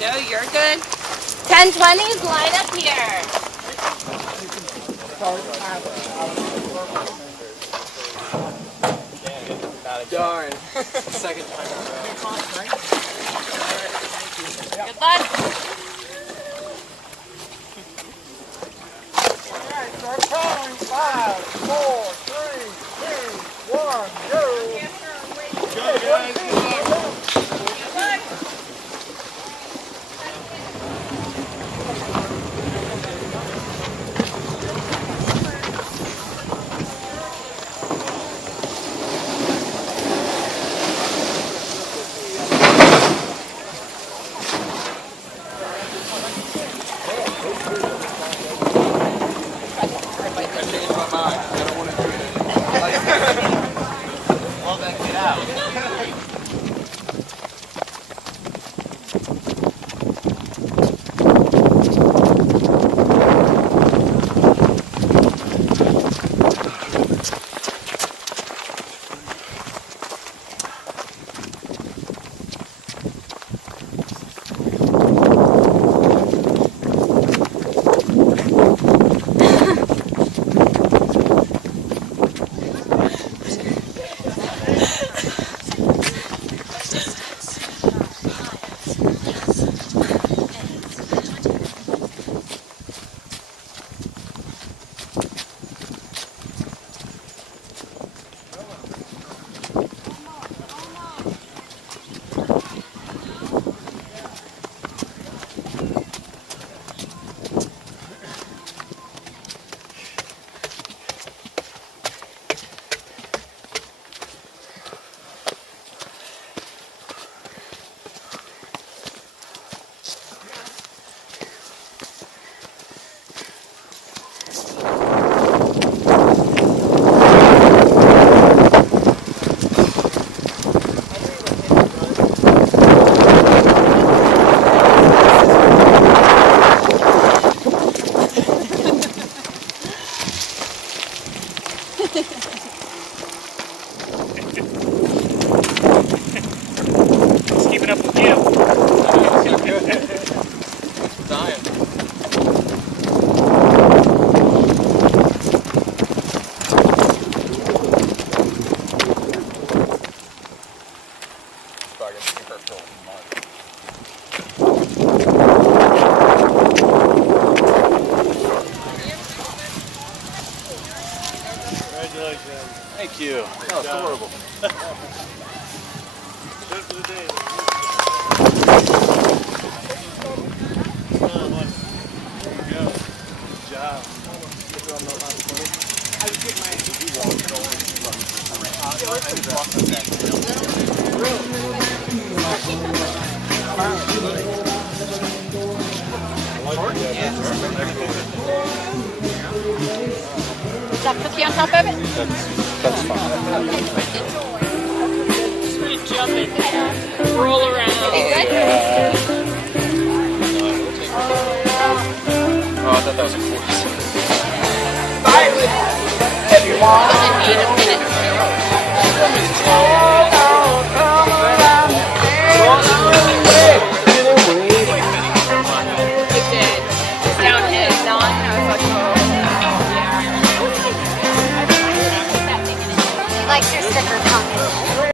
No, you're good. 1020s, line up here. Darn. Second time. Good luck. Alright, start counting. 5, 4, 3, 2, 1, go. Go, guys. Good luck. It's keeping up with you. Dying. Congratulations. Thank you. That was horrible. Good for the day. There you go. Good job. Is that cookie on top of it? That's fine. Sweet jump in there. Roll around. Oh, I thought that was a force. Likes your sticker comment.